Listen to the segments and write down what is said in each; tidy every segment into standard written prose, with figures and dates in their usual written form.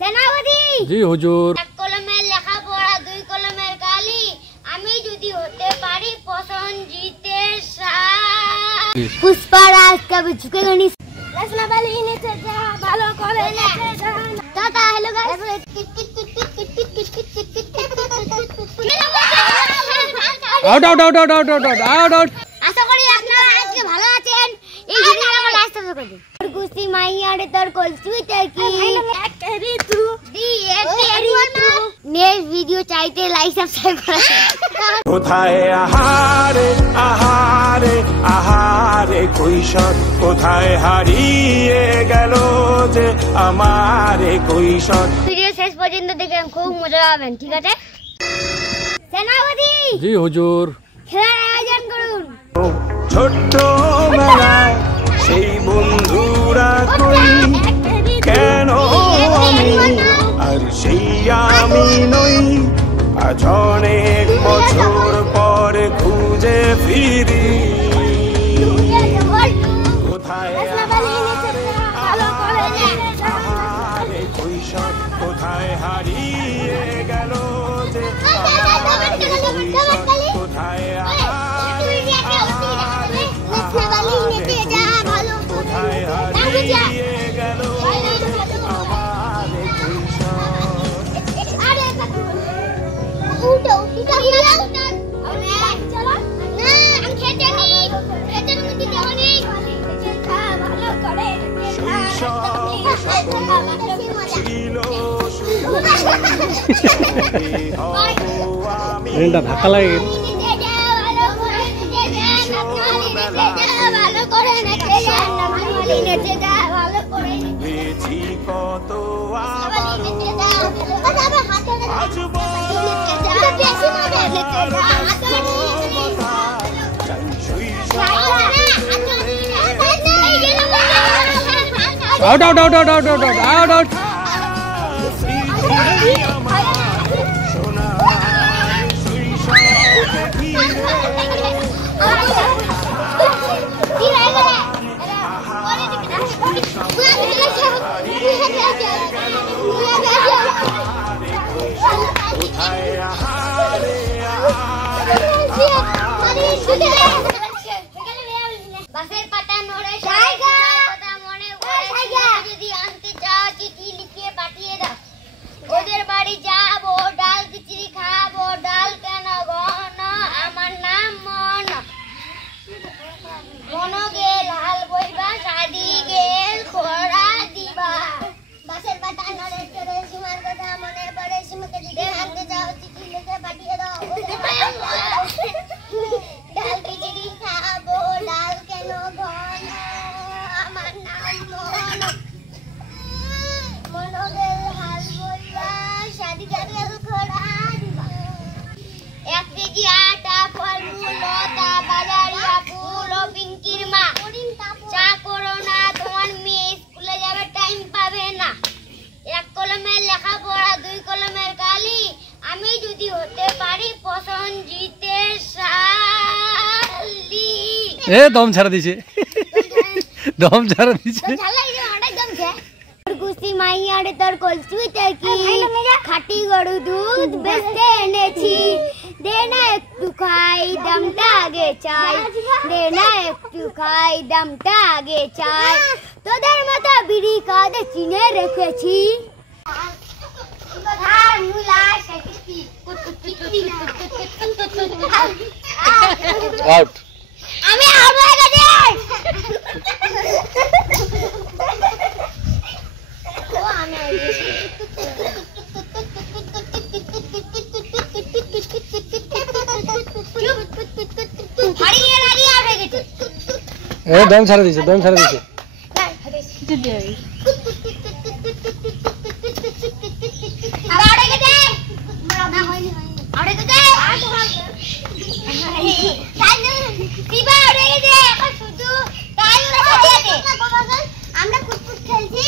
সেনাপতি জি হুজুর। এক কলমের লেখাপড়া দুই কলমের কালি, আমি যদি হতে পারি প্রসেনজিতের শাহ। পুষ্পারাজ কবে ঝুঁকেগা নি। রসনাবালি নেচে যা ভালো করে নেচে যা। Tata hello guys. Out out out out out out out out. আশা করি আপনারা আজকে ভালো আছেন। এই ভিডিওটা লাইক সাবস্ক্রাইব করে দিন। গুস্তি মাইয়ারে তোর কলসুইতে কি একরি তু দি একরি তু। নেক্সট ভিডিও চাইতে লাইক সাবস্ক্রাইব করে দিন। কোথায় আহারে আহারে আহারে কৈশোর, কোথায় হারিয়ে গেল যে আমার কৈশোর। ভিডিও শেষ পর্যন্ত দেখে খুব মজা পাবেন, ঠিক আছে? সেনাপতি জি হুজুর। খেলার আয়োজন করুন। ছোট্ট মেলায় সেই বন্ধুরা কই, কেন আমি আর সেই আমি নই। আজ অনেক বছর পর খুঁজে ফিরি, কোথায় আহারে কৈশোর, কোথায় হারিয়ে গেল যে আমার কৈশোর, কোথায় কোথায় হারিয়ে গেল আমার ট্রেনটা ধাক্কা লাগে। কত out out out out out out out out. বাসের পাতা নড়ে জায়গা কথা মনে পড়ে, যদি আনতে চাও চিঠি লিখে পাঠিয়ে দাও। ওদের বাড়ি যাবো, ডাল খিচুড়ি খাবো, ডাল কেন ঘন, আমার নাম মন। মন গেল হাল বইবা, শাদি গেল খোড়া দিবা। বাসের পাতা নড়ে চড়ে সীমার কথা মনে পড়ে, সীমাকে যদি আনতে চাও চিঠি লিখে পাঠিয়ে দাও। ডাল খিচুড়ি খাবো, ডাল কেন ঘন, আমার নাম মন। মন গেল হাল বইবা, শাদি গেল খোড়া দিবা। 1 কেজি আটা, ফলমূল, লতা, বাজারিয়া ফুল ও পিঙ্কির মা। চা করো না, তোমার মেয়ে স্কুলে যাবে, টাইম পাবে না। এক কলমের লেখাপড়া দুই কলমের কালি, আমি যদি হতে পারি প্রসেনজিতের শালি। এ দম ছাড়া দিছে, দম ছাড়া দিছে। গুস্তি মাইয়ারে তোর কলসুইতে কি খাঁটি গরু দুধ বেচতে এনেছি। দে না একটু খাই, দামটা আগে চাই। দে না একটু খাই, দামটা আগে চাই। তোদের মতো বিড়ি কাঁধে চিনে রেখেছি। আউট। আমি আউট হয়ে গেছি। এ দম ছাড়া দিছে, দম ছাড়া দিছে। আমরা কুটকুট খেলছি।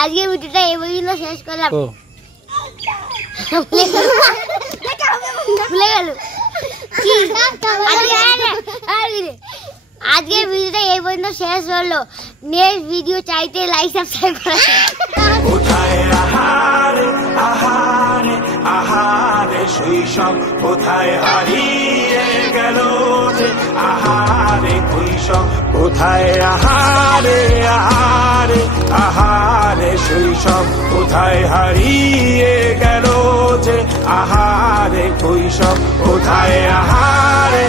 আজকে ভিডিওটা এই পর্যন্ত শেষ করলাম। ভুলে গেল কি আজকের ভিডিওটা এই পর্যন্ত শেষ হলো। নেক্সট ভিডিও চাইতে লাইক সাবস্ক্রাইব করা। কোথায় আহারে আহারে আহারে শৈশব কোথায় হারিয়ে গেল যে আহারে কৈশোর কোথায় আহারে আহারে আহারে শৈশব কোথায় হারিয়ে গেল যে আহারে কৈশোর কোথায় আহারে